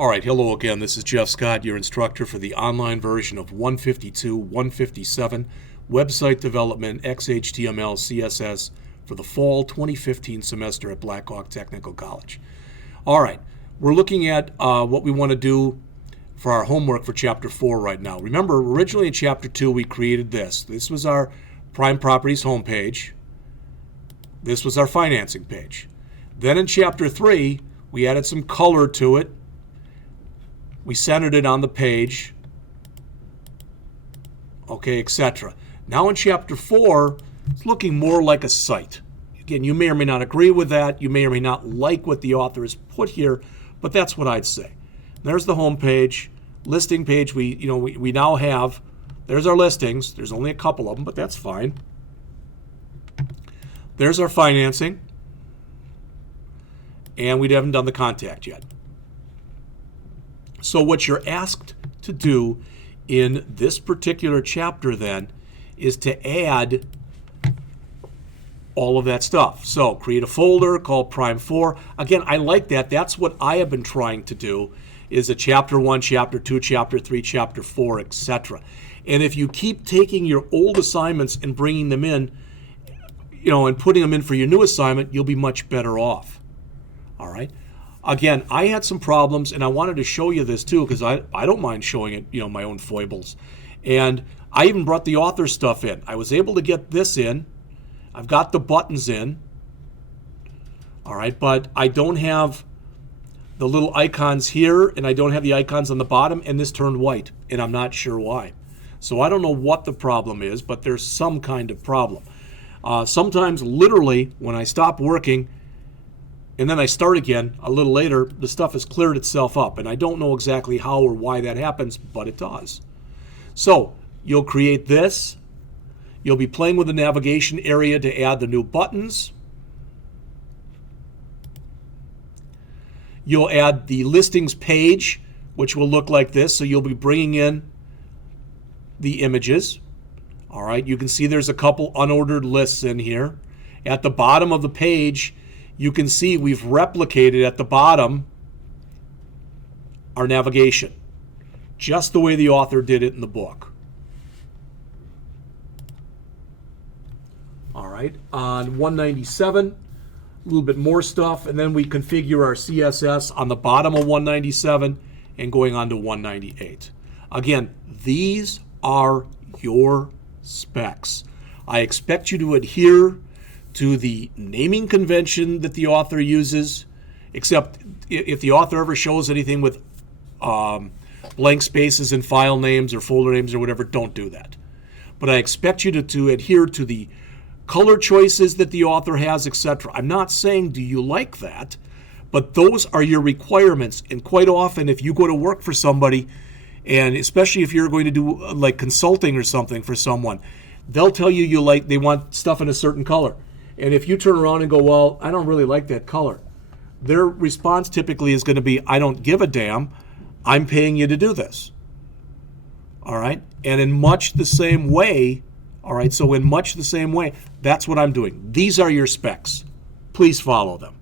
All right, hello again. This is Jeff Scott, your instructor for the online version of 152, 157, Website Development, XHTML, CSS for the fall 2015 semester at Blackhawk Technical College. All right, we're looking at what we want to do for our homework for Chapter 4 right now. Remember, originally in Chapter 2, we created this. This was our Prime Properties homepage. This was our financing page. Then in Chapter 3, we added some color to it. We centered it on the page, okay, etc. Now in Chapter 4, it's looking more like a site. Again, you may or may not agree with that. You may or may not like what the author has put here, but that's what I'd say. There's the home page, listing page. We now have, there's our listings. There's only a couple of them, but that's fine. There's our financing, and we haven't done the contact yet. So what you're asked to do in this particular chapter then is to add all of that stuff. So create a folder called Prime 4. Again, I like that. That's what I have been trying to do, is a Chapter 1, Chapter 2, Chapter 3, Chapter 4, etc. And if you keep taking your old assignments and bringing them in, and putting them in for your new assignment, you'll be much better off. All right? Again, I had some problems, and I wanted to show you this too, because I don't mind showing it, my own foibles. And I even brought the author stuff in. I was able to get this in. I've got the buttons in. All right, but I don't have the little icons here, and I don't have the icons on the bottom, and this turned white, and I'm not sure why. So I don't know what the problem is, but there's some kind of problem. Sometimes, literally, when I stop working, and then I start again a little later, the stuff has cleared itself up. And I don't know exactly how or why that happens, but it does. So you'll create this. You'll be playing with the navigation area to add the new buttons. You'll add the listings page, which will look like this. So you'll be bringing in the images. All right, you can see there's a couple unordered lists in here. At the bottom of the page, you can see we've replicated at the bottom our navigation, just the way the author did it in the book. All right, on 197, a little bit more stuff, and then we configure our CSS on the bottom of 197 and going on to 198. Again, these are your specs. I expect you to adhere to the naming convention that the author uses, except if the author ever shows anything with blank spaces in file names or folder names or whatever, don't do that. But I expect you to adhere to the color choices that the author has, etc. I'm not saying do you like that, but those are your requirements. And quite often, if you go to work for somebody, and especially if you're going to do like consulting or something for someone, they'll tell you they want stuff in a certain color. And if you turn around and go, well, I don't really like that color, their response typically is going to be, I don't give a damn. I'm paying you to do this. All right? And in much the same way, all right, so in much the same way, that's what I'm doing. These are your specs. Please follow them.